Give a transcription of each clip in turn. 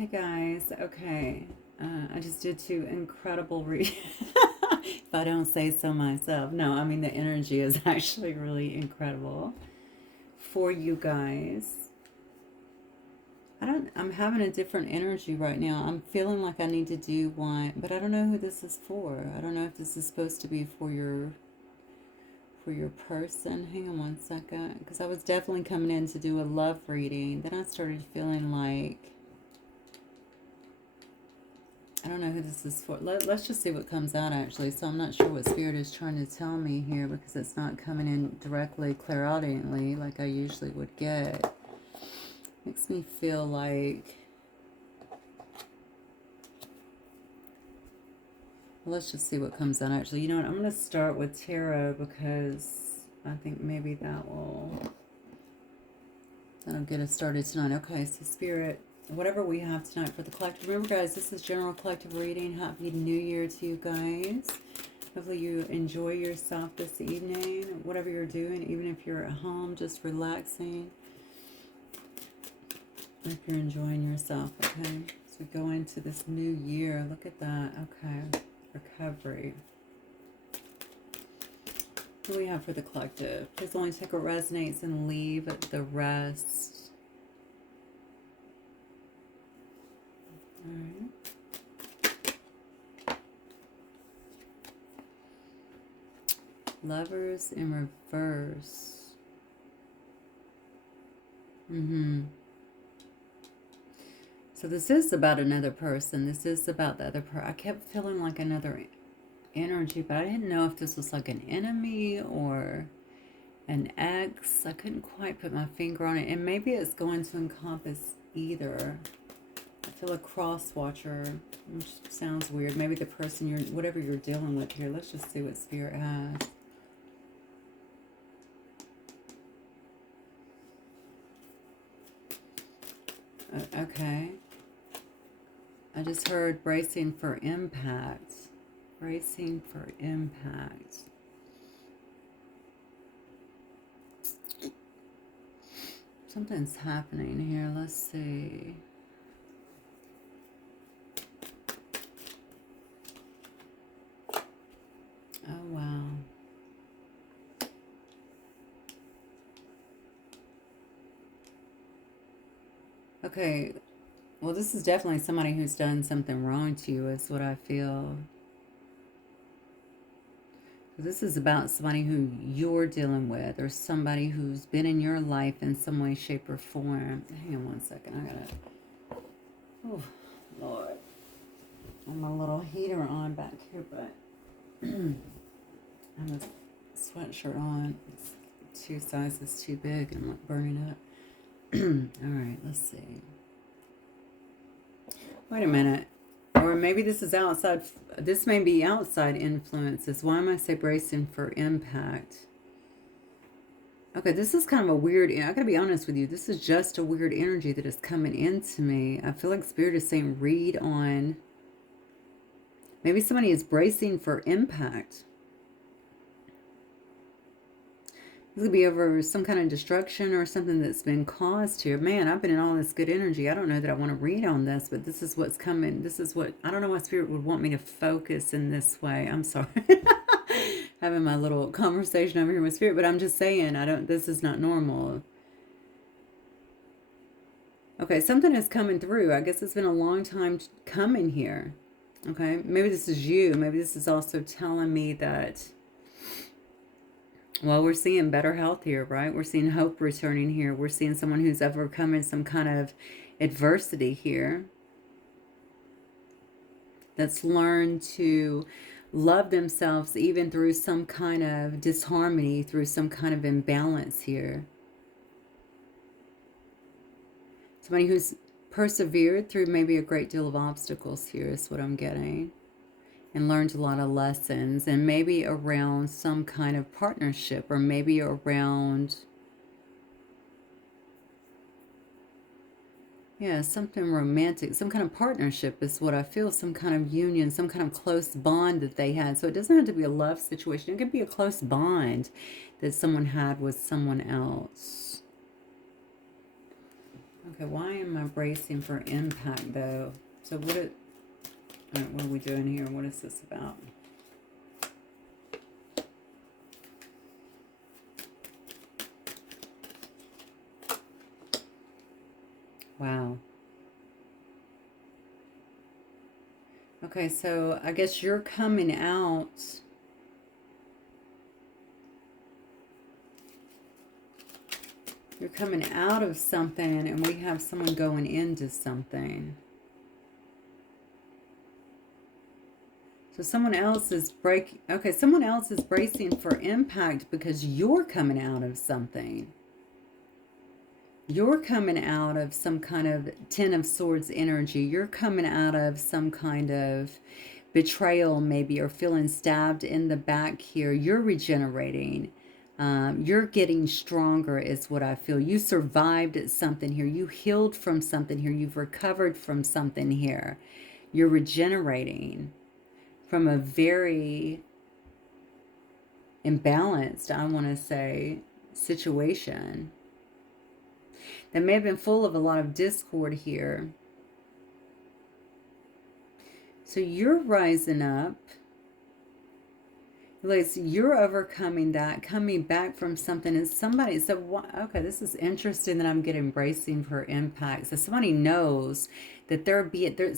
Hey guys, okay. I just did two incredible readings. If I don't say so myself. No, I mean the energy is actually really incredible for you guys. I'm having a different energy right now. I'm feeling like I need to do one, but I don't know who this is for. I don't know if this is supposed to be for your person. Hang on one second, because I was definitely coming in to do a love reading. Then I started feeling like I don't know who this is for. Let's just see what comes out, actually. So I'm not sure what Spirit is trying to tell me here because it's not coming in directly, clairaudiently, like I usually would get. Makes me feel like... Well, let's just see what comes out, actually. You know what? I'm going to start with tarot because I think maybe that'll get us started tonight. Okay, so Spirit... whatever we have tonight for the collective. Remember, guys, this is general collective reading. Happy New Year to you guys. Hopefully you enjoy yourself this evening, whatever you're doing, even if you're at home, just relaxing. If you're enjoying yourself, okay? So we go into this new year. Look at that. Okay. Recovery. What do we have for the collective? Please only take what resonates and leave the rest. All right. Lovers in reverse. So this is about another person. This is about the other person. I kept feeling like another energy, but I didn't know if this was like an enemy or an ex. I couldn't quite put my finger on it. And maybe it's going to encompass either. I feel a cross watcher, which sounds weird. Maybe the person whatever you're dealing with here. Let's just see what Spirit has. Okay. I just heard bracing for impact. Bracing for impact. Something's happening here. Let's see. Oh, wow. Okay. Well, this is definitely somebody who's done something wrong to you, is what I feel. This is about somebody who you're dealing with or somebody who's been in your life in some way, shape, or form. Hang on one second. I gotta... Oh, Lord. I have my little heater on back here, but I have a sweatshirt on. It's 2 sizes too big and I'm like burning up. All right, let's see. Wait a minute. Or maybe this is outside. This may be outside influences. Why am I say bracing for impact? Okay, this is kind of a weird... I gotta be honest with you. This is just a weird energy that is coming into me. I feel like Spirit is saying read on... Maybe somebody is bracing for impact. This could be over some kind of destruction or something that's been caused here. Man, I've been in all this good energy. I don't know that I want to read on this, but this is what's coming. This is what... I don't know why Spirit would want me to focus in this way. I'm sorry. Having my little conversation over here with Spirit, but I'm just saying, this is not normal. Okay, something is coming through. I guess it's been a long time coming here. Okay, maybe this is you. Maybe this is also telling me that... Well, we're seeing better health here, right? We're seeing hope returning here. We're seeing someone who's overcoming some kind of adversity here. That's learned to love themselves even through some kind of disharmony, through some kind of imbalance here. Somebody who's persevered through maybe a great deal of obstacles here is what I'm getting. And learned a lot of lessons, and maybe around some kind of partnership, or maybe around, yeah, something romantic, some kind of partnership is what I feel, some kind of union, some kind of close bond that they had. So it doesn't have to be a love situation. It could be a close bond that someone had with someone else. Okay, why am I bracing for impact though? So what it, all right, what are we doing here? What is this about? Wow. Okay, so I guess you're coming out. You're coming out of something, and we have someone going into something. So someone else is someone else is bracing for impact because you're coming out of something. You're coming out of some kind of Ten of Swords energy. You're coming out of some kind of betrayal, maybe, or feeling stabbed in the back here. You're regenerating. You're getting stronger, is what I feel. You survived something here. You healed from something here. You've recovered from something here. You're regenerating from a very imbalanced, I want to say, situation that may have been full of a lot of discord here. So you're rising up. Like, you're overcoming that, coming back from something, and somebody said, okay, this is interesting that I'm getting bracing for impact. So somebody knows that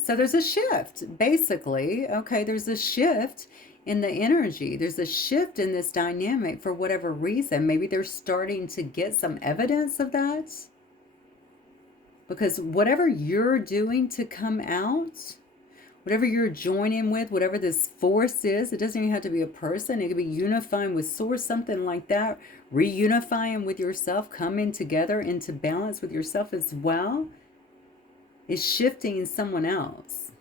so there's a shift, basically. Okay, there's a shift in the energy. There's a shift in this dynamic for whatever reason. Maybe they're starting to get some evidence of that. Because whatever you're doing to come out, whatever you're joining with, whatever this force is, it doesn't even have to be a person. It could be unifying with source, something like that. Reunifying with yourself, coming together into balance with yourself as well, is shifting someone else.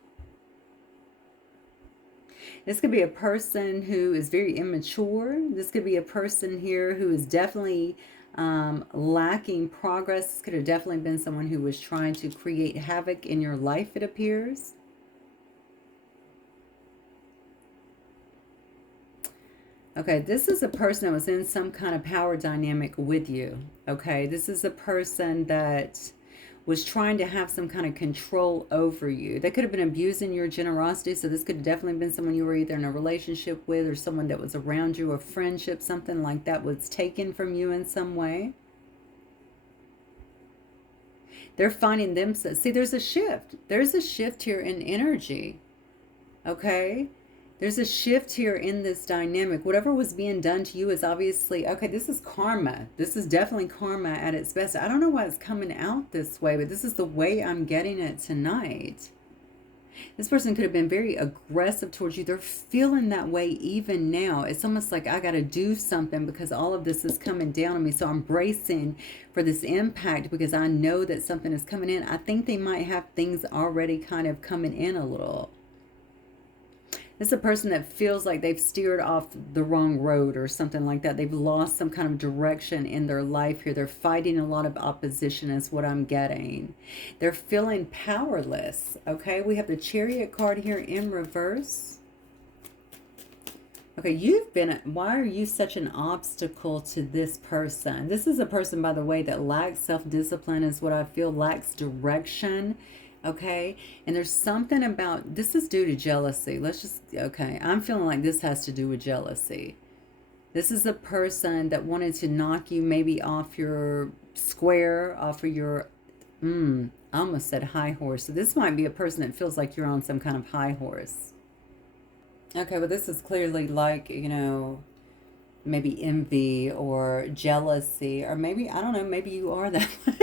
This could be a person who is very immature. This could be a person here who is definitely lacking progress. This could have definitely been someone who was trying to create havoc in your life, it appears. Okay, this is a person that was in some kind of power dynamic with you. Okay, this is a person that was trying to have some kind of control over you. They could have been abusing your generosity. So this could have definitely been someone you were either in a relationship with, or someone that was around you, a friendship, something like that was taken from you in some way. They're finding themselves. See, there's a shift. There's a shift here in energy. Okay? There's a shift here in this dynamic. Whatever was being done to you is obviously, okay, this is karma. This is definitely karma at its best. I don't know why it's coming out this way, but this is the way I'm getting it tonight. This person could have been very aggressive towards you. They're feeling that way even now. It's almost like I got to do something because all of this is coming down on me. So I'm bracing for this impact because I know that something is coming in. I think they might have things already kind of coming in a little. It's a person that feels like they've steered off the wrong road or something like that. They've lost some kind of direction in their life here. They're fighting a lot of opposition is what I'm getting. They're feeling powerless. Okay, we have the Chariot card here in reverse. Okay, why are you such an obstacle to this person? This is a person, by the way, that lacks self-discipline is what I feel, lacks direction. Okay, and there's something about, this is due to jealousy. Okay, I'm feeling like this has to do with jealousy. This is a person that wanted to knock you maybe off your square, off of your, I almost said high horse. So this might be a person that feels like you're on some kind of high horse. Okay, well, this is clearly like, maybe envy or jealousy, or maybe, I don't know, maybe you are that way.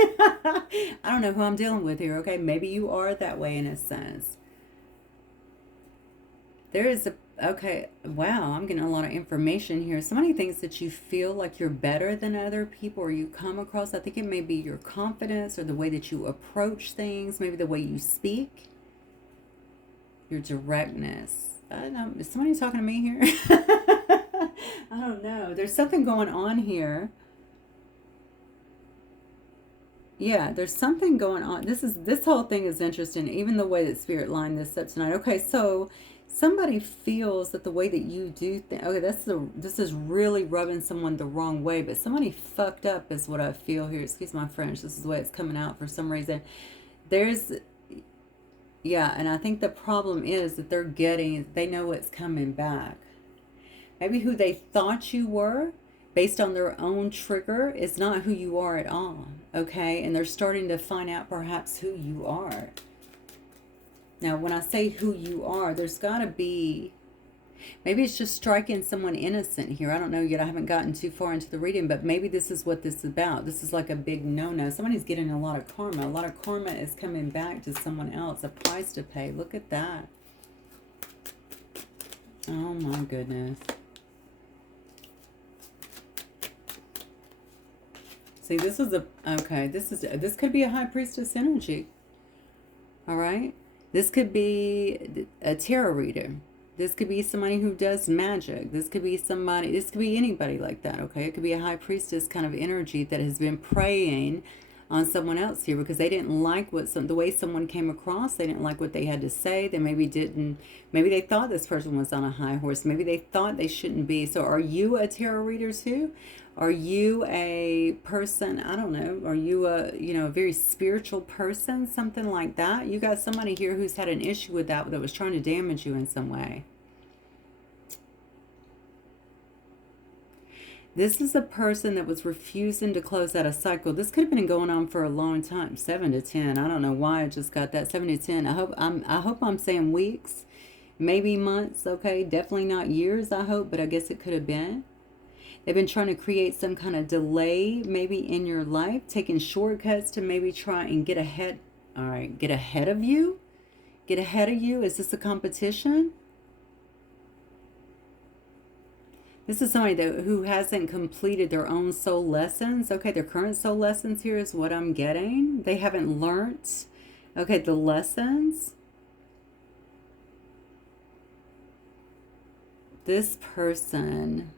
I don't know who I'm dealing with here, okay? Maybe you are that way in a sense. Okay, wow, I'm getting a lot of information here. Somebody thinks that you feel like you're better than other people, or you come across, I think it may be your confidence or the way that you approach things, maybe the way you speak, your directness. I don't know, is somebody talking to me here? I don't know. There's something going on here. Yeah, there's something going on. This whole thing is interesting, even the way that Spirit lined this up tonight. Okay, so somebody feels that the way that you do things, okay, this is really rubbing someone the wrong way, but somebody fucked up is what I feel here. Excuse my French. This is the way it's coming out for some reason. There's, yeah, and I think the problem is that they know what's coming back. Maybe who they thought you were based on their own trigger is not who you are at all, okay? And they're starting to find out perhaps who you are. Now, when I say who you are, there's got to be, maybe it's just striking someone innocent here. I don't know yet. I haven't gotten too far into the reading, but maybe this is what this is about. This is like a big no-no. Somebody's getting a lot of karma. A lot of karma is coming back to someone else, a price to pay. Look at that. Oh, my goodness. See, this is this could be a high priestess energy. All right? This could be a tarot reader. This could be somebody who does magic. This could be anybody like that, okay? It could be a high priestess kind of energy that has been preying on someone else here because they didn't like the way someone came across. They didn't like what they had to say. They maybe they thought this person was on a high horse. Maybe they thought they shouldn't be. So are you a tarot reader too? Are you a person, I don't know, are you a very spiritual person, something like that? You got somebody here who's had an issue with that was trying to damage you in some way. This is a person that was refusing to close out a cycle. This could have been going on for a long time, 7 to 10. I don't know why I just got that 7 to 10. I hope I'm saying weeks, maybe months, okay? Definitely not years, I hope, but I guess it could have been. They've been trying to create some kind of delay maybe in your life, taking shortcuts to maybe try and get ahead. All right, get ahead of you? Get ahead of you? Is this a competition? This is somebody who hasn't completed their own soul lessons. Okay, their current soul lessons here is what I'm getting. They haven't learned, okay, the lessons. This person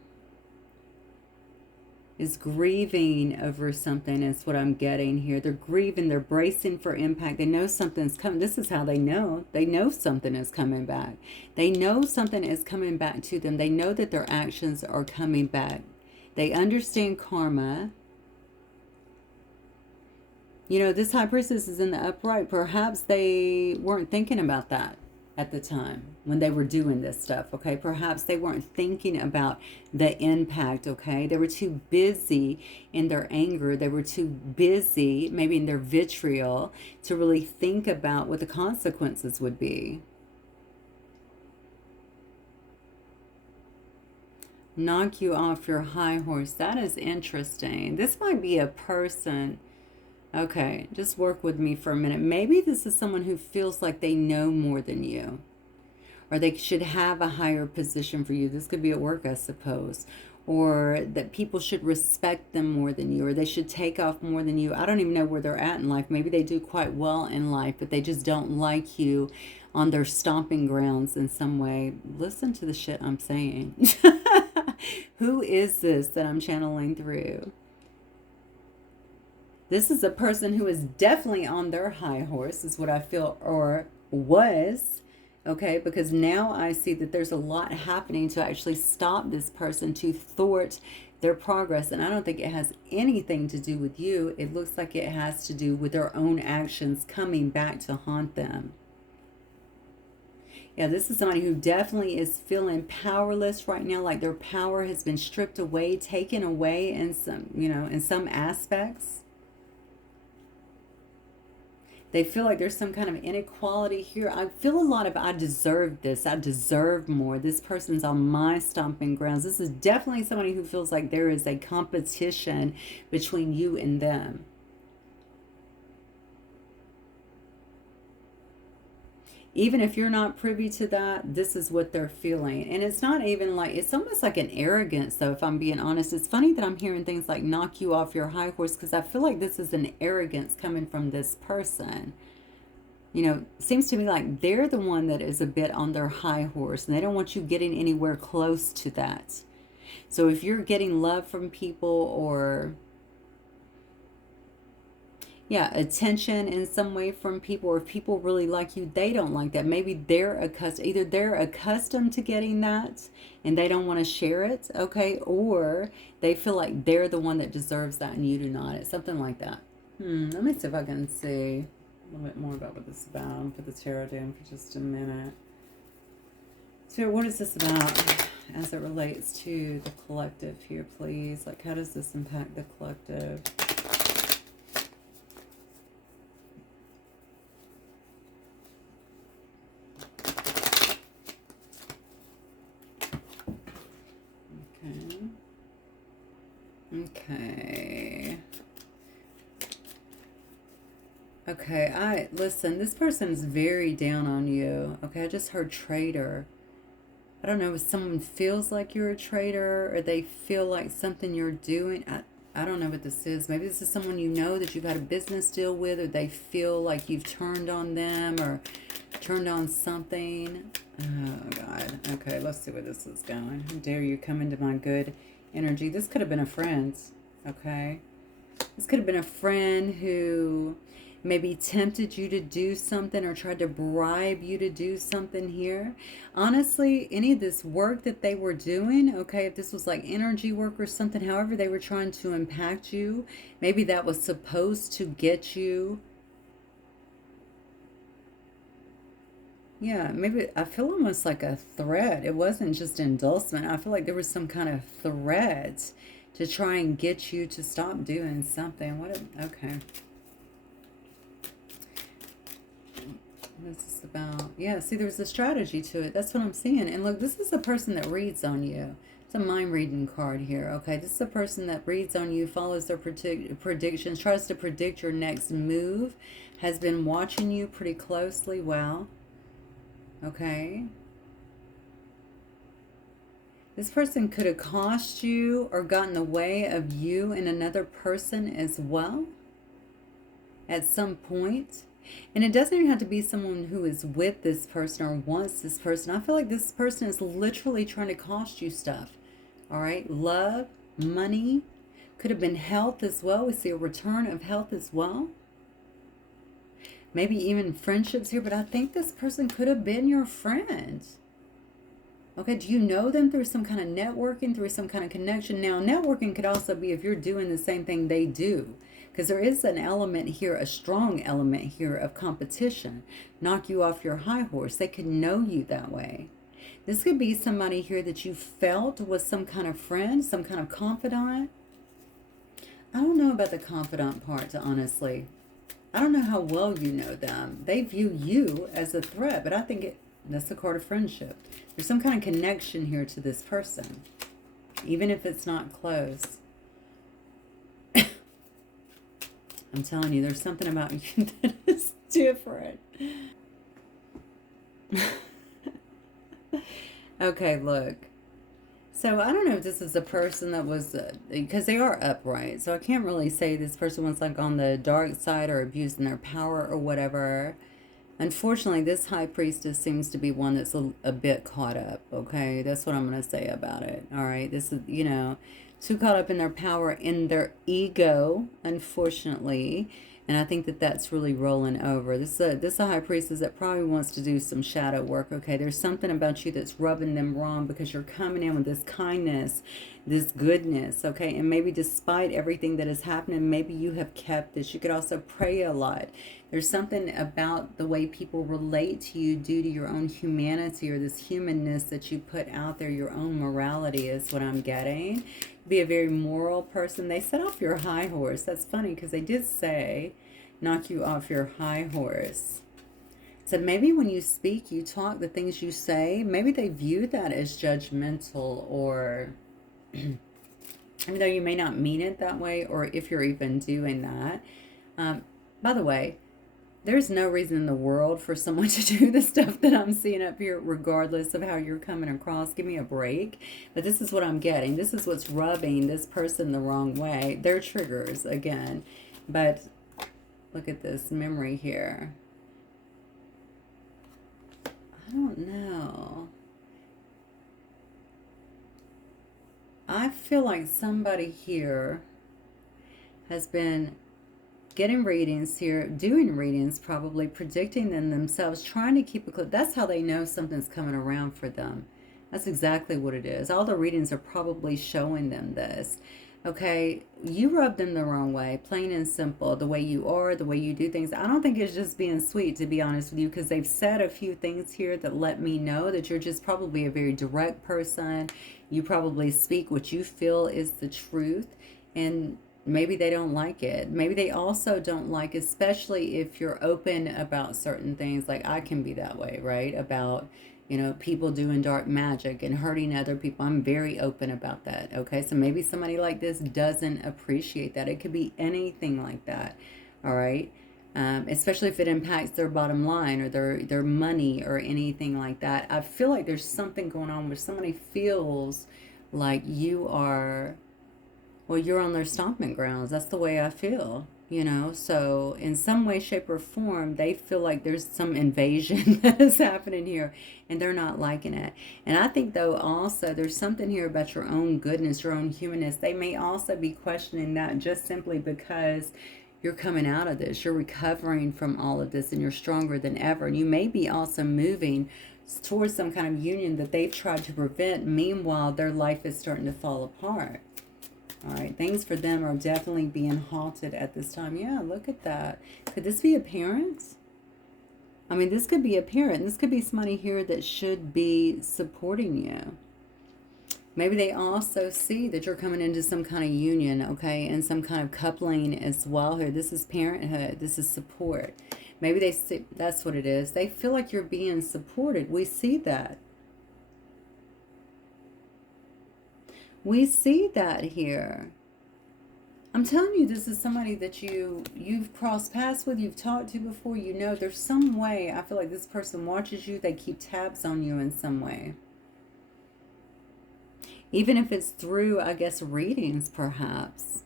is grieving over something is what I'm getting here. They're grieving, they're bracing for impact. They know something's coming. This is how they know. They know something is coming back. They know something is coming back to them. They know that their actions are coming back. They understand karma. This high priestess is in the upright. Perhaps they weren't thinking about that at the time when they were doing this stuff, okay? Perhaps they weren't thinking about the impact, okay? They were too busy in their anger. They were too busy, maybe in their vitriol, to really think about what the consequences would be. Knock you off your high horse. That is interesting. This might be a person. Okay, just work with me for a minute. Maybe this is someone who feels like they know more than you, or they should have a higher position for you. This could be at work, I suppose, or that people should respect them more than you, or they should take off more than you. I don't even know where they're at in life. Maybe they do quite well in life, but they just don't like you on their stomping grounds in some way. Listen to the shit I'm saying. Who is this that I'm channeling through? This is a person who is definitely on their high horse, is what I feel, or was, okay? Because now I see that there's a lot happening to actually stop this person, to thwart their progress. And I don't think it has anything to do with you. It looks like it has to do with their own actions coming back to haunt them. Yeah, this is somebody who definitely is feeling powerless right now, like their power has been stripped away, taken away in some, in some aspects. They feel like there's some kind of inequality here. I feel a lot of, I deserve this. I deserve more. This person's on my stomping grounds. This is definitely somebody who feels like there is a competition between you and them. Even if you're not privy to that, this is what they're feeling. And it's not even like, it's almost like an arrogance, though, if I'm being honest. It's funny that I'm hearing things like knock you off your high horse, because I feel like this is an arrogance coming from this person. Seems to me like they're the one that is a bit on their high horse, and they don't want you getting anywhere close to that. So if you're getting love from people, or yeah, attention in some way from people, or if people really like you, they don't like that. Maybe they're accustomed, either they're accustomed to getting that and they don't want to share it, okay, or they feel like they're the one that deserves that and you do not. It's something like that. Let me see if I can see a little bit more about what this is about. I'll put the tarot down for just a minute. So what is this about as it relates to the collective here, please? Like, how does this impact the collective? Okay. Okay, listen, this person is very down on you. Okay, I just heard traitor. I don't know if someone feels like you're a traitor or they feel like something you're doing. I don't know what this is. Maybe this is someone you know that you've had a business deal with, or they feel like you've turned on them or turned on something. Oh, God. Okay, let's see where this is going. How dare you come into my good energy. This could have been a friend, okay? This could have been a friend who maybe tempted you to do something or tried to bribe you to do something here. Honestly, any of this work that they were doing, okay, if this was like energy work or something, however they were trying to impact you, maybe that was supposed to get you. Yeah, maybe I feel almost like a threat. It wasn't just endorsement. I feel like there was some kind of threat to try and get you to stop doing something. Okay. What is this about? Yeah, see, there's a strategy to it. That's what I'm seeing. And look, this is a person that reads on you. It's a mind reading card here. Okay, this is a person that reads on you, follows their predictions, tries to predict your next move, has been watching you pretty closely. Wow. Okay. This person could have cost you or gotten in the way of you and another person as well at some point. And it doesn't even have to be someone who is with this person or wants this person. I feel like this person is literally trying to cost you stuff. All right. Love, money, could have been health as well. We see a return of health as well. Maybe even friendships here, but I think this person could have been your friend. Okay, do you know them through some kind of networking, through some kind of connection? Now, networking could also be if you're doing the same thing they do. Because there is an element here, a strong element here of competition. Knock you off your high horse. They could know you that way. This could be somebody here that you felt was some kind of friend, some kind of confidant. I don't know about the confidant part, honestly. I don't know how well you know them. They view you as a threat, but I think that's the card of friendship. There's some kind of connection here to this person, even if it's not close. I'm telling you, there's something about you that is different. Okay, look. So I don't know if this is a person that was, because they are upright. So I can't really say this person was like on the dark side or abusing their power or whatever. Unfortunately, this high priestess seems to be one that's a bit caught up, okay? That's what I'm going to say about it, all right? This is, too caught up in their power, in their ego, unfortunately. And I think that that's really rolling over. This a high priestess that probably wants to do some shadow work, okay? There's something about you that's rubbing them wrong because you're coming in with this kindness, this goodness, okay? And maybe despite everything that is happening, maybe you have kept this. You could also pray a lot. There's something about the way people relate to you due to your own humanity or this humanness that you put out there, your own morality is what I'm getting. Be a very moral person. They set off your high horse. That's funny because they did say knock you off your high horse. So maybe when you speak, you talk, the things you say, maybe they view that as judgmental, or even though you may not mean it that way, or if you're even doing that. By the way, there's no reason in the world for someone to do the stuff that I'm seeing up here, regardless of how you're coming across. Give me a break. But this is what I'm getting. This is what's rubbing this person the wrong way. They're triggers, again. But look at this memory here. I don't know. I feel like somebody here has been getting readings here, doing readings, probably predicting them themselves, trying to keep a clue. That's how they know something's coming around for them. That's exactly what it is. All the readings are probably showing them this. Okay, you rub them the wrong way, plain and simple. The way you are, the way you do things. I don't think it's just being sweet, to be honest with you, because they've said a few things here that let me know that you're just probably a very direct person. You probably speak what you feel is the truth, and maybe they don't like it. Maybe they also don't like, especially if you're open about certain things. Like I can be that way, right? About, people doing dark magic and hurting other people. I'm very open about that. Okay, so maybe somebody like this doesn't appreciate that. It could be anything like that. All right. Especially if it impacts their bottom line or their money or anything like that. I feel like there's something going on where somebody feels like you're on their stomping grounds. That's the way I feel. So in some way, shape, or form, they feel like there's some invasion that is happening here and they're not liking it. And I think, though, also there's something here about your own goodness, your own humanness. They may also be questioning that just simply because you're coming out of this, you're recovering from all of this, and you're stronger than ever. And you may be also moving towards some kind of union that they've tried to prevent. Meanwhile, their life is starting to fall apart. All right, things for them are definitely being halted at this time. Yeah, look at that. Could this be a parent? I mean, this could be a parent. This could be somebody here that should be supporting you. Maybe they also see that you're coming into some kind of union, okay, and some kind of coupling as well here. This is parenthood. This is support. Maybe they see, that's what it is. They feel like you're being supported. We see that. We see that here. I'm telling you, this is somebody that you've crossed paths with, you've talked to before. There's some way. I feel like this person watches you. They keep tabs on you in some way. Even if it's through, I guess, readings, perhaps.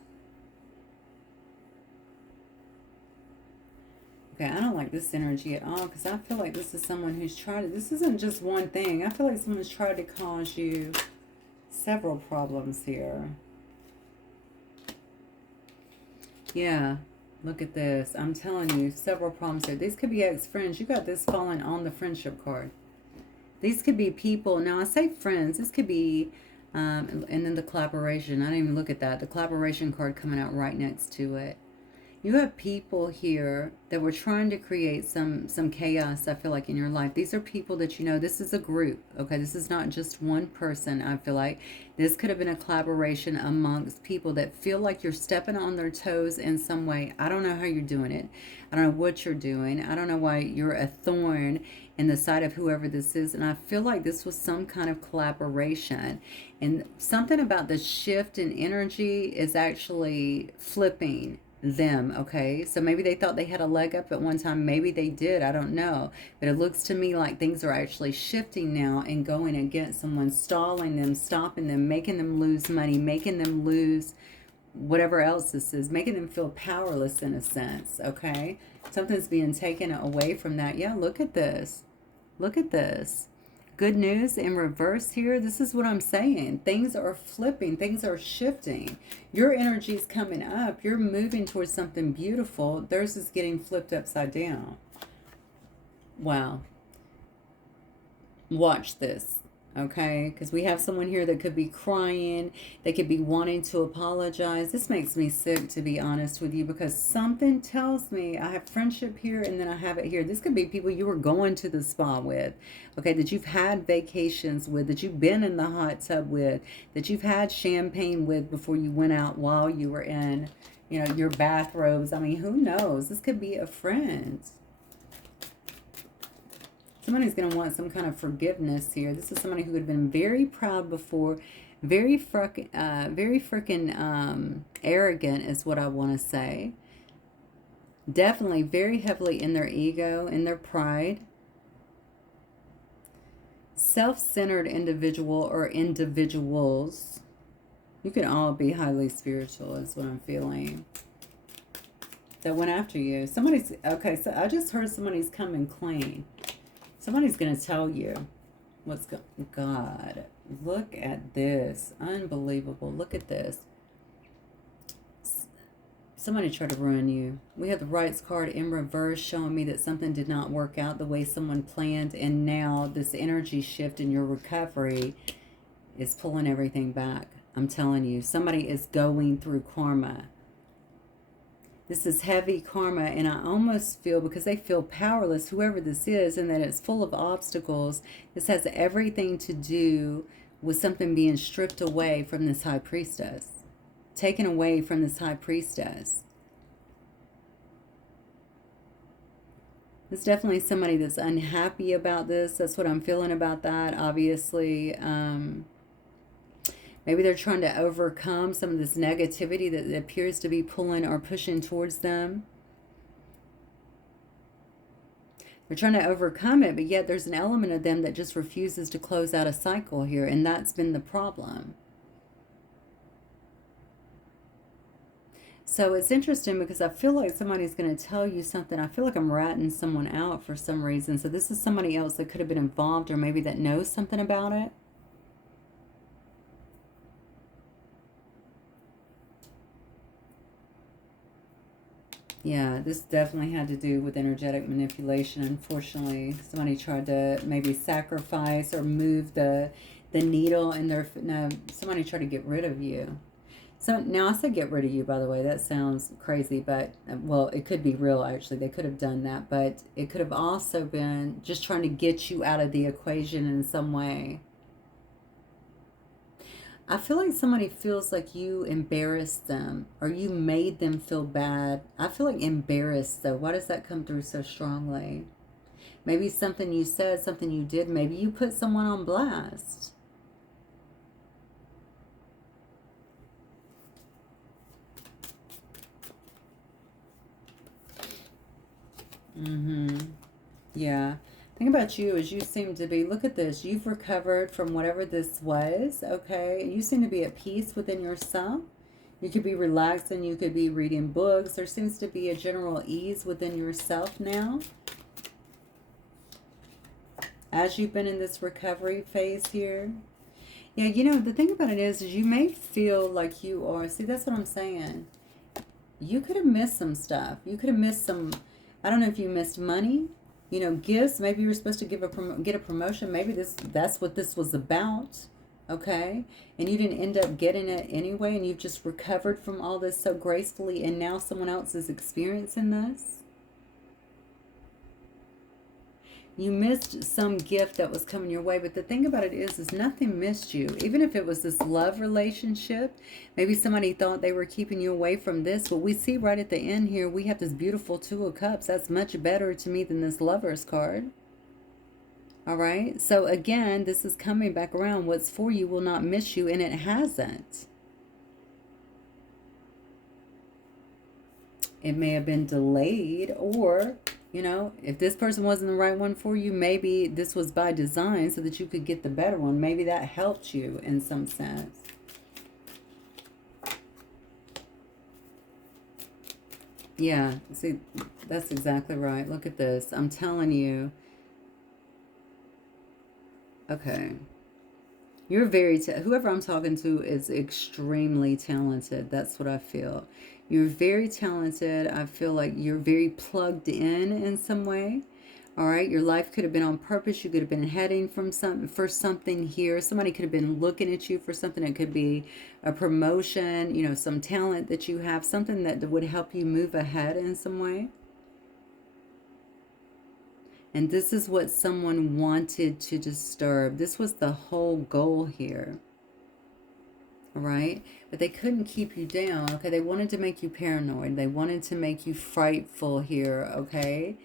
Okay, I don't like this energy at all because I feel like this is someone who's tried to, this isn't just one thing. I feel like someone's tried to cause you several problems here. Yeah, look at this. I'm telling you, several problems here. These could be ex-friends. You got this falling on the friendship card. These could be people. Now, I say friends. This could be, and then the collaboration. I didn't even look at that. The collaboration card coming out right next to it. You have people here that were trying to create some chaos, I feel like, in your life. These are people that this is a group, okay? This is not just one person, I feel like. This could have been a collaboration amongst people that feel like you're stepping on their toes in some way. I don't know how you're doing it. I don't know what you're doing. I don't know why you're a thorn in the side of whoever this is. And I feel like this was some kind of collaboration. And something about the shift in energy is actually flipping them, okay? So maybe they thought they had a leg up at one time. Maybe they did. I don't know. But it looks to me like things are actually shifting now and going against someone, stalling them, stopping them, making them lose money, making them lose whatever else this is, making them feel powerless in a sense, okay? Something's being taken away from that. Yeah, look at this. Look at this. Good news in reverse here. This is what I'm saying. Things are flipping. Things are shifting. Your energy is coming up. You're moving towards something beautiful. Theirs is getting flipped upside down. Wow. Watch this. Okay, because we have someone here that could be crying. They could be wanting to apologize. This makes me sick, to be honest with you, because something tells me I have friendship here and then I have it here. This could be people you were going to the spa with, okay, that you've had vacations with, that you've been in the hot tub with, that you've had champagne with before you went out while you were in, your bathrobes. I mean, who knows? This could be a friend. Somebody's going to want some kind of forgiveness here. This is somebody who had been very proud before, very freaking arrogant is what I want to say. Definitely very heavily in their ego, in their pride. Self-centered individual or individuals. You can all be highly spiritual is what I'm feeling. That went after you. Somebody's, okay, so I just heard somebody's coming clean. Somebody's going to tell you what's going on. God, look at this. Unbelievable. Look at this. Somebody tried to ruin you. We have the rights card in reverse showing me that something did not work out the way someone planned, and now this energy shift in your recovery is pulling everything back. I'm telling you, somebody is going through karma. This is heavy karma, and I almost feel, because they feel powerless, whoever this is, and that it's full of obstacles, this has everything to do with something being stripped away from this high priestess. Taken away from this high priestess. It's definitely somebody that's unhappy about this. That's what I'm feeling about that, obviously. Maybe they're trying to overcome some of this negativity that appears to be pulling or pushing towards them. They're trying to overcome it, but yet there's an element of them that just refuses to close out a cycle here, and that's been the problem. So it's interesting because I feel like somebody's going to tell you something. I feel like I'm ratting someone out for some reason. So this is somebody else that could have been involved, or maybe that knows something about it. Yeah, this definitely had to do with energetic manipulation. Unfortunately, somebody tried to maybe sacrifice or move the needle in their... No, somebody tried to get rid of you. So now I said get rid of you, by the way. That sounds crazy, but, well, it could be real, actually. They could have done that, but it could have also been just trying to get you out of the equation in some way. I feel like somebody feels like you embarrassed them, or you made them feel bad. I feel like embarrassed, though. Why does that come through so strongly? Maybe something you said, something you did. Maybe you put someone on blast. Yeah. Thing about you is you seem to be, look at this, you've recovered from whatever this was, okay? You seem to be at peace within yourself. You could be relaxing, you could be reading books. There seems to be a general ease within yourself now. As you've been in this recovery phase here. Yeah, you know, the thing about it is you may feel like you are, see, that's what I'm saying. You could have missed some stuff. You could have missed some, I don't know if you missed money, you know, gifts. Maybe you were supposed to get a promotion. Maybe that's what this was about, okay? And you didn't end up getting it anyway, and you've just recovered from all this so gracefully, and now someone else is experiencing this. You missed some gift that was coming your way, but the thing about it is nothing missed you. Even if it was this love relationship, maybe somebody thought they were keeping you away from this. But we see right at the end here, we have this beautiful Two of Cups. That's much better to me than this Lover's card. All right. So again, this is coming back around. What's for you will not miss you, and it hasn't. It may have been delayed, or... you know, if this person wasn't the right one for you, maybe this was by design so that you could get the better one. Maybe that helped you in some sense. Yeah, see, that's exactly right. Look at this. I'm telling you. Okay. You're very, whoever I'm talking to is extremely talented. That's what I feel. You're very talented. I feel like you're very plugged in some way. All right. Your life could have been on purpose. You could have been heading for something here. Somebody could have been looking at you for something. It could be a promotion, you know, some talent that you have, something that would help you move ahead in some way. And this is what someone wanted to disturb. This was the whole goal here. All right? But they couldn't keep you down, okay? They wanted to make you paranoid. They wanted to make you frightful here, okay?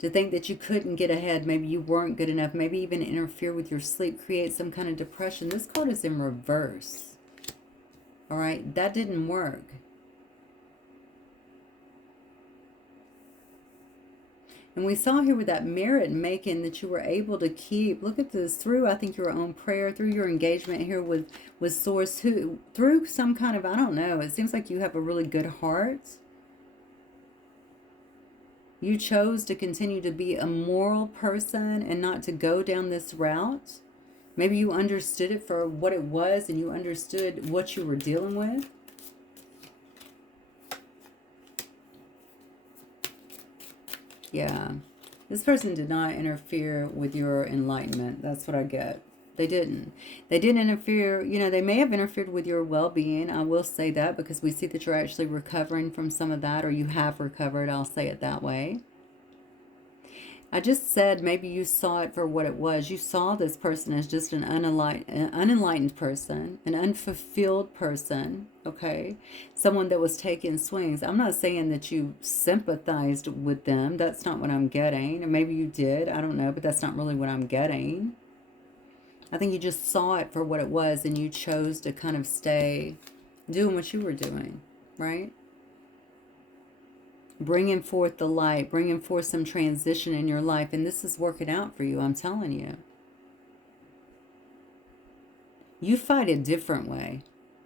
To think that you couldn't get ahead. Maybe you weren't good enough. Maybe even interfere with your sleep. Create some kind of depression. This card is in reverse. All right? That didn't work. And we saw here with that merit making that you were able to keep, look at this, through, I think, your own prayer, through your engagement here with Source, through some kind of, I don't know, it seems like you have a really good heart. You chose to continue to be a moral person and not to go down this route. Maybe you understood it for what it was, and you understood what you were dealing with. Yeah. This person did not interfere with your enlightenment. That's what I get. They didn't. They didn't interfere. You know, they may have interfered with your well-being. I will say that because we see that you're actually recovering from some of that, or you have recovered. I'll say it that way. I just said maybe you saw it for what it was. You saw this person as just an unenlightened person, an unfulfilled person, okay? Someone that was taking swings. I'm not saying that you sympathized with them. That's not what I'm getting. Or maybe you did. I don't know, but that's not really what I'm getting. I think you just saw it for what it was and you chose to kind of stay doing what you were doing, right? Bringing forth the light, bringing forth some transition in your life. And this is working out for you, I'm telling you. You fight a different way,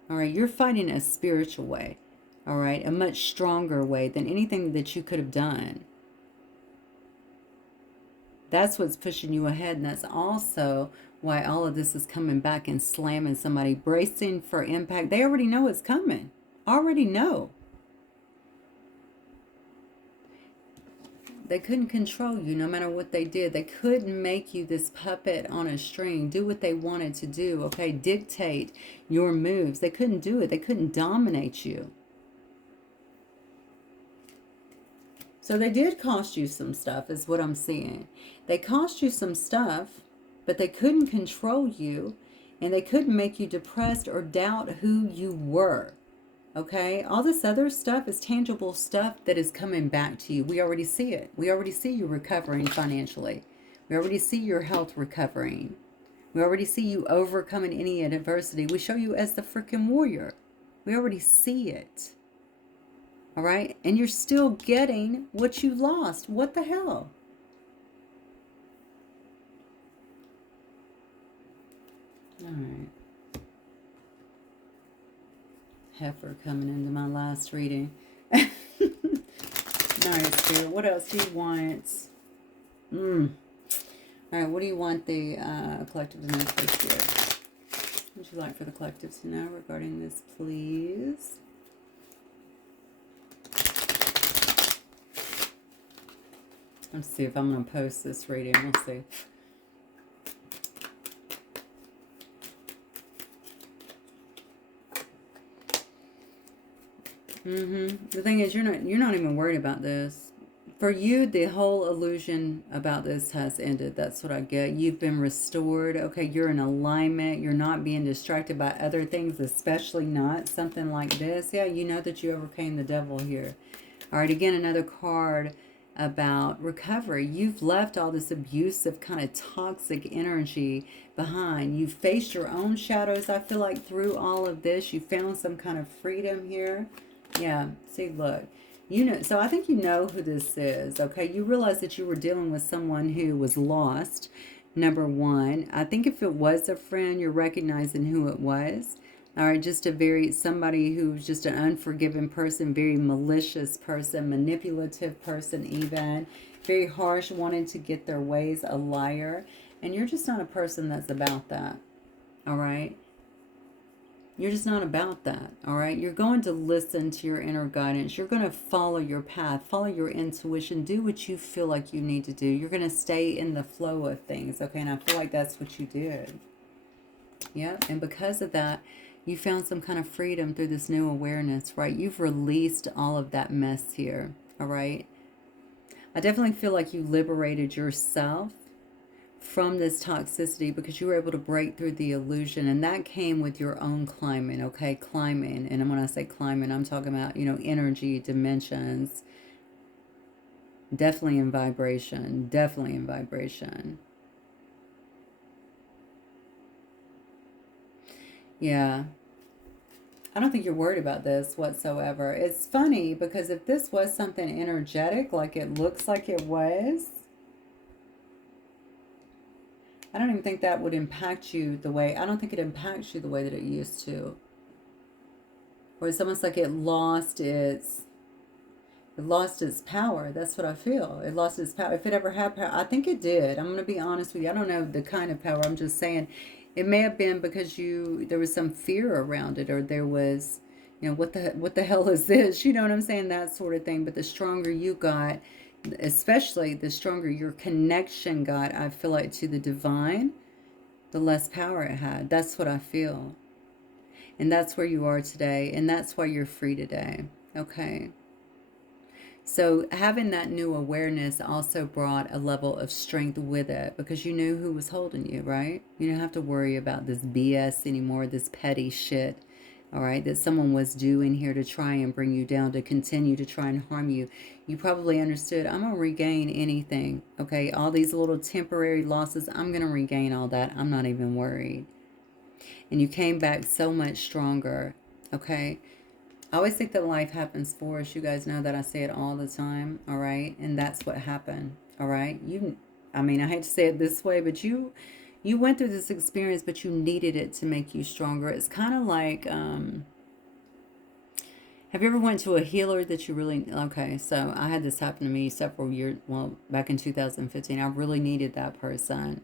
all right? You're fighting a spiritual way, all right? A much stronger way than anything that you could have done. That's what's pushing you ahead. And that's also why all of this is coming back and slamming somebody, bracing for impact. They already know it's coming. Already know. They couldn't control you no matter what they did. They couldn't make you this puppet on a string, do what they wanted to do, okay? Dictate your moves. They couldn't do it. They couldn't dominate you. So they did cost you some stuff, is what I'm seeing. They cost you some stuff, but they couldn't control you, and they couldn't make you depressed or doubt who you were. Okay, all this other stuff is tangible stuff that is coming back to you. We already see it. We already see you recovering financially. We already see your health recovering. We already see you overcoming any adversity. We show you as the freaking warrior. We already see it. All right, and you're still getting what you lost. What the hell? All right. Heifer coming into my last reading. All right, Spirit. What else do you want? All right, what do you want the collective to know for Spirit? What would you like for the collective to know regarding this, please? Let's see if I'm going to post this reading. We'll see. The thing is, you're not even worried about this. For you, the whole illusion about this has ended. That's what I get. You've been restored. Okay, you're in alignment. You're not being distracted by other things, especially not something like this. Yeah, you know that you overcame the devil here. All right, again, another card about recovery. You've left all this abusive kind of toxic energy behind. You've faced your own shadows. I feel like through all of this, you found some kind of freedom here. Yeah, see, look, you know, so I think you know who this is, okay? You realize that you were dealing with someone who was lost, number one. I think if it was a friend, you're recognizing who it was. All right, just somebody who's just an unforgiving person, very malicious person, manipulative person even, very harsh, wanting to get their ways, a liar. And you're just not a person that's about that, all right? You're just not about that, all right? You're going to listen to your inner guidance. You're going to follow your path, follow your intuition, do what you feel like you need to do. You're going to stay in the flow of things, okay? And I feel like that's what you did. Yeah, and because of that, you found some kind of freedom through this new awareness, right? You've released all of that mess here, all right? I definitely feel like you liberated yourself from this toxicity because you were able to break through the illusion, and that came with your own climbing, okay? Climbing, and when I say climbing, I'm talking about, you know, energy, dimensions, definitely in vibration, definitely in vibration. Yeah. I don't think you're worried about this whatsoever. It's funny because if this was something energetic, like it looks like it was, I don't even think that would impact you the way, I don't think it impacts you the way that it used to. Or it's almost like it lost its power. That's what I feel. It lost its power. If it ever had power, I think it did. I'm going to be honest with you. I don't know the kind of power. I'm just saying it may have been because there was some fear around it, or there was, you know, what the hell is this? You know what I'm saying? That sort of thing. But the stronger you got, especially the stronger your connection got, I feel like, to the divine, the less power it had. That's what I feel. And that's where you are today. And that's why you're free today. Okay. So having that new awareness also brought a level of strength with it because you knew who was holding you, right? You don't have to worry about this BS anymore, this petty shit, all right, that someone was doing here to try and bring you down, to continue to try and harm you. You probably understood, I'm going to regain anything, okay? All these little temporary losses, I'm going to regain all that. I'm not even worried. And you came back so much stronger, okay? I always think that life happens for us. You guys know that I say it all the time, all right? And that's what happened, all right? I mean, I hate to say it this way, but you went through this experience, but you needed it to make you stronger. It's kind of like, have you ever went to a healer that you really, okay, so I had this happen to me several years, well, back in 2015. I really needed that person.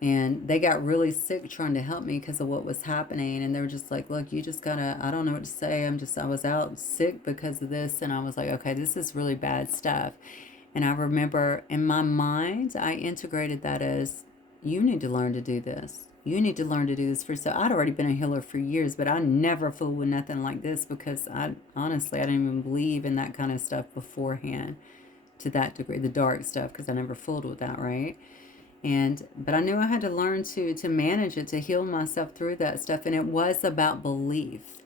And they got really sick trying to help me because of what was happening. And they were just like, look, you just gotta, I don't know what to say. I was out sick because of this. And I was like, okay, this is really bad stuff. And I remember in my mind, I integrated that as, you need to learn to do this. You need to learn to do this for yourself. I'd already been a healer for years, but I never fooled with nothing like this because I didn't even believe in that kind of stuff beforehand to that degree, the dark stuff, because I never fooled with that, right? But I knew I had to learn to manage it, to heal myself through that stuff. And it was about belief.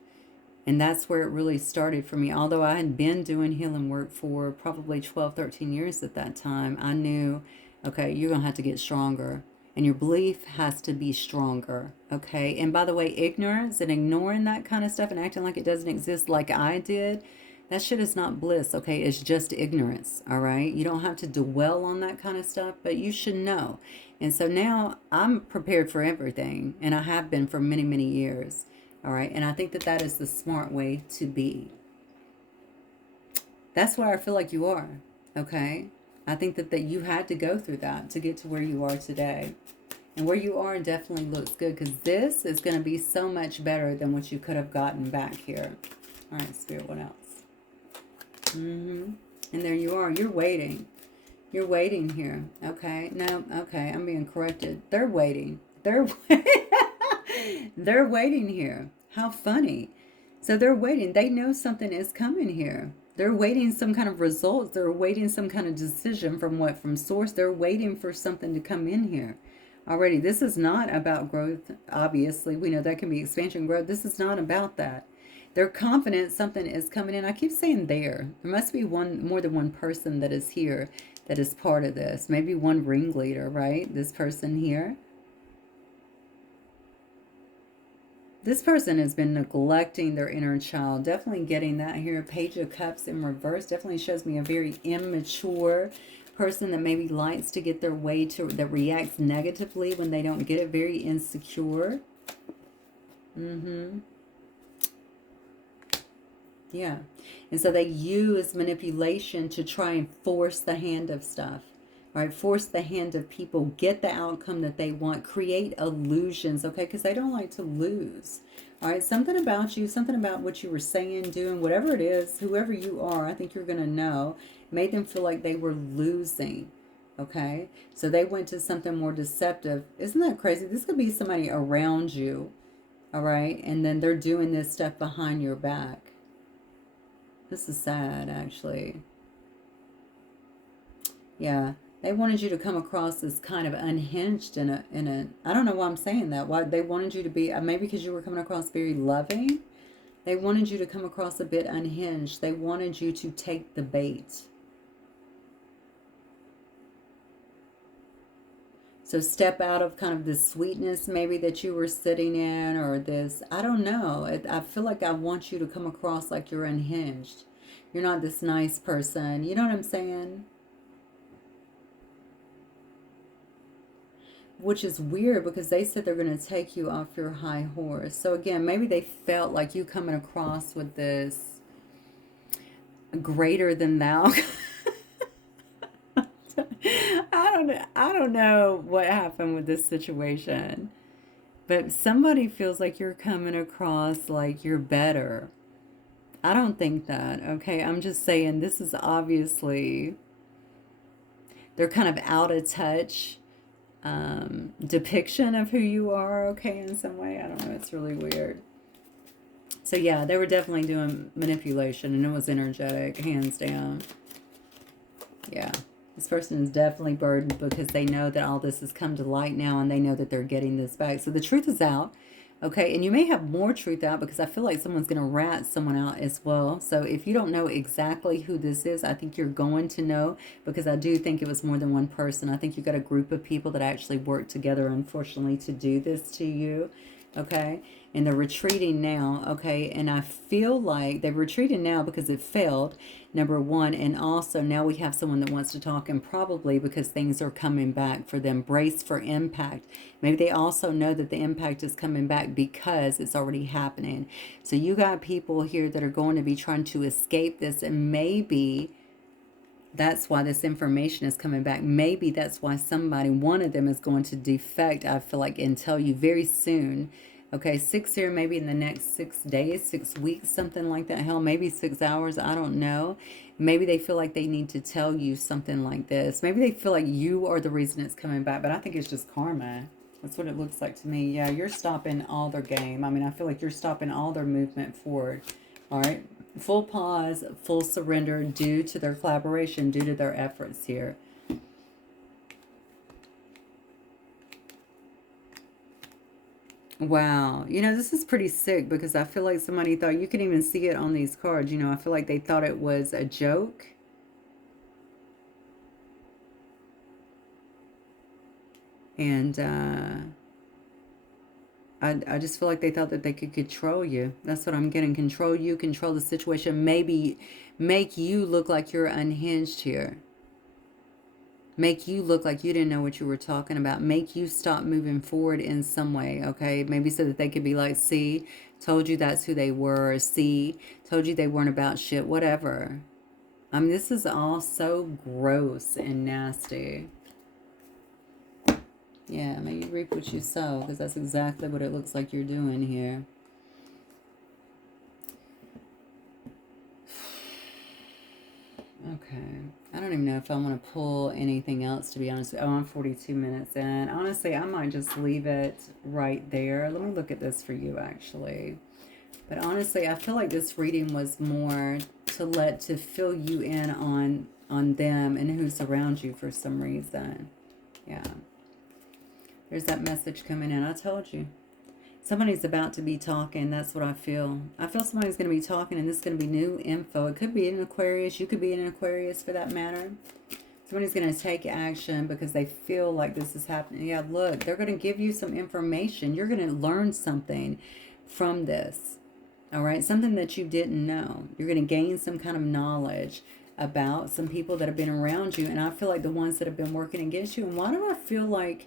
And that's where it really started for me. Although I had been doing healing work for probably 12, 13 years at that time, I knew, okay, you're going to have to get stronger. And your belief has to be stronger, okay? And by the way, ignorance and ignoring that kind of stuff and acting like it doesn't exist like I did, that shit is not bliss, okay? It's just ignorance, all right? You don't have to dwell on that kind of stuff, but you should know. And so now I'm prepared for everything, and I have been for many, many years, all right? And I think that that is the smart way to be. That's where I feel like you are, okay? I think that you had to go through that to get to where you are today. And where you are definitely looks good because this is going to be so much better than what you could have gotten back here. All right, Spirit, what else? And there you are. You're waiting. You're waiting here. Okay. No. Okay. I'm being corrected. They're waiting. They're waiting here. How funny. So they're waiting. They know something is coming here. They're waiting some kind of results. They're waiting some kind of decision from what? From source. They're waiting for something to come in here. Already, this is not about growth. Obviously, we know that can be expansion growth. This is not about that. They're confident something is coming in. I keep saying there must be more than one person that is here that is part of this. Maybe one ringleader, right? This person here. This person has been neglecting their inner child. Definitely getting that here. Page of Cups in reverse definitely shows me a very immature person that maybe likes to get their way to, that reacts negatively when they don't get it. Very insecure. Yeah. And so they use manipulation to try and force the hand of stuff. All right, force the hand of people, get the outcome that they want, create illusions, okay? Because they don't like to lose. All right, something about you, something about what you were saying, doing, whatever it is, whoever you are, I think you're going to know, made them feel like they were losing, okay? So they went to something more deceptive. Isn't that crazy? This could be somebody around you, all right? And then they're doing this stuff behind your back. This is sad, actually. Yeah, they wanted you to come across as kind of unhinged in a. I don't know why I'm saying that. Why they wanted you to be, maybe because you were coming across very loving. They wanted you to come across a bit unhinged. They wanted you to take the bait. So step out of kind of this sweetness maybe that you were sitting in, or this, I don't know. I feel like I want you to come across like you're unhinged. You're not this nice person. You know what I'm saying? Which is weird because they said they're going to take you off your high horse. So again, maybe they felt like you coming across with this greater than thou. I don't know what happened with this situation. But somebody feels like you're coming across like you're better. I don't think that, okay? I'm just saying this is obviously they're kind of out of touch depiction of who you are, okay, in some way. I don't know, it's really weird. So yeah, they were definitely doing manipulation, and it was energetic, hands down. Yeah. This person is definitely burdened because they know that all this has come to light now, and they know that they're getting this back. So the truth is out. Okay, and you may have more truth out because I feel like someone's going to rat someone out as well. So if you don't know exactly who this is, I think you're going to know, because I do think it was more than one person. I think you got a group of people that actually worked together, unfortunately, to do this to you. Okay, and they're retreating now. Okay, and I feel like they're retreating now because it failed, number one, and also now we have someone that wants to talk, and probably because things are coming back for them. Brace for impact. Maybe they also know that the impact is coming back because it's already happening. So you got people here that are going to be trying to escape this, and maybe that's why this information is coming back. Maybe that's why somebody, one of them, is going to defect, I feel like, and tell you very soon. Okay, 6 here, maybe in the next 6 days, 6 weeks, something like that. Hell, maybe 6 hours, I don't know. Maybe they feel like they need to tell you something like this. Maybe they feel like you are the reason it's coming back, but I think it's just karma. That's what it looks like to me. Yeah, you're stopping all their game. I mean, I feel like you're stopping all their movement forward. All right. Full pause, full surrender due to their collaboration, due to their efforts here. Wow. You know, this is pretty sick because I feel like somebody thought, you can even see it on these cards. You know, I feel like they thought it was a joke. And I just feel like they thought that they could control you. That's what I'm getting. Control you, control the situation. Maybe make you look like you're unhinged here. Make you look like you didn't know what you were talking about. Make you stop moving forward in some way, okay? Maybe so that they could be like, see, told you that's who they were. Or, see, told you they weren't about shit, whatever. I mean, this is all so gross and nasty. Yeah, may you reap what you sow, because that's exactly what it looks like you're doing here. Okay. I don't even know if I want to pull anything else, to be honest. Oh, I'm 42 minutes in. Honestly, I might just leave it right there. Let me look at this for you, actually. But honestly, I feel like this reading was more to fill you in on them and who's around you for some reason. Yeah. There's that message coming in. I told you. Somebody's about to be talking. That's what I feel. I feel somebody's going to be talking, and this is going to be new info. It could be an Aquarius. You could be an Aquarius for that matter. Somebody's going to take action because they feel like this is happening. Yeah, look, they're going to give you some information. You're going to learn something from this. All right? Something that you didn't know. You're going to gain some kind of knowledge about some people that have been around you. And I feel like the ones that have been working against you. And why do I feel like,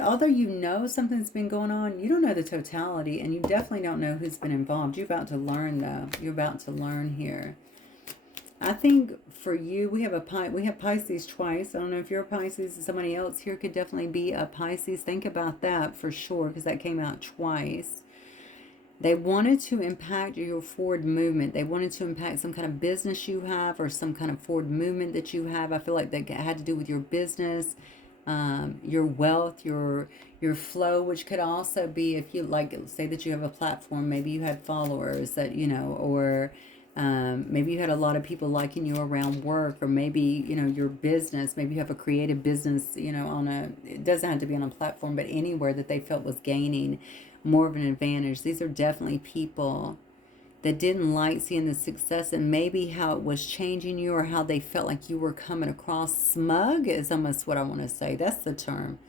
although you know something's been going on, you don't know the totality, and you definitely don't know who's been involved. You're about to learn, though. You're about to learn here. I think for you, we have Pisces twice. I don't know if you're a Pisces, and somebody else here could definitely be a Pisces. Think about that for sure, because that came out twice. They wanted to impact your forward movement. They wanted to impact some kind of business you have, or some kind of forward movement that you have. I feel like that had to do with your business, your wealth, your flow, which could also be, if you like, say that you have a platform, maybe you had followers that, you know, or maybe you had a lot of people liking you around work, or maybe, you know, your business, maybe you have a creative business, you know, it doesn't have to be on a platform, but anywhere that they felt was gaining more of an advantage. These are definitely people that didn't like seeing the success, and maybe how it was changing you, or how they felt like you were coming across smug is almost what I want to say. That's the term.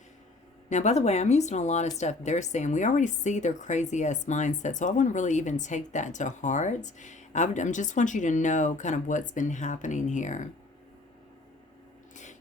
Now, by the way, I'm using a lot of stuff they're saying. We already see their crazy ass mindset, so I wouldn't really even take that to heart. I just want you to know kind of what's been happening here.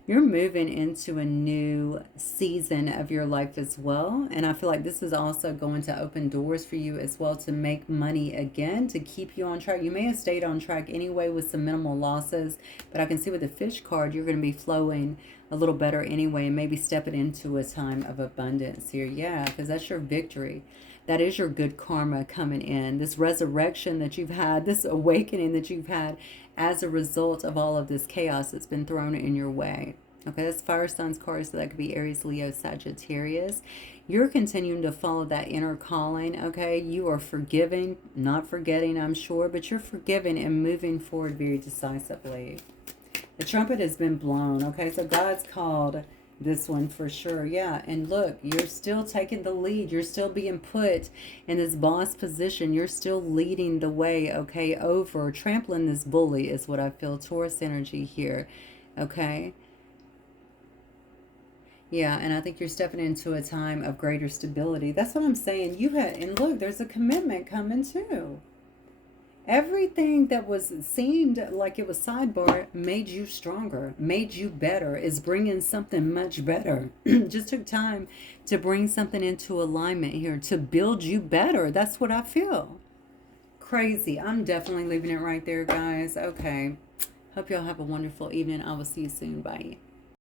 You're moving into a new season of your life as well. And I feel like this is also going to open doors for you as well, to make money again, to keep you on track. You may have stayed on track anyway with some minimal losses, but I can see with the fish card, you're going to be flowing a little better anyway, and maybe stepping into a time of abundance here. Yeah, because that's your victory. That is your good karma coming in. This resurrection that you've had, this awakening that you've had as a result of all of this chaos that's been thrown in your way. Okay, that's fire signs cards, so that could be Aries, Leo, Sagittarius. You're continuing to follow that inner calling, okay? You are forgiving, not forgetting, I'm sure, but you're forgiving and moving forward very decisively. The trumpet has been blown, okay? So God's called this one for sure. Yeah, and look, you're still taking the lead. You're still being put in this boss position. You're still leading the way, okay? Over, trampling this bully is what I feel. Taurus energy here, okay? Yeah, and I think you're stepping into a time of greater stability. That's what I'm saying. You had, and look, there's a commitment coming too. Everything that was seemed like it was sidebar made you stronger, made you better, is bringing something much better. Just took time to bring something into alignment here to build you better. That's what I feel. Crazy. I'm definitely leaving it right there, guys. Okay. Hope y'all have a wonderful evening. I will see you soon. Bye.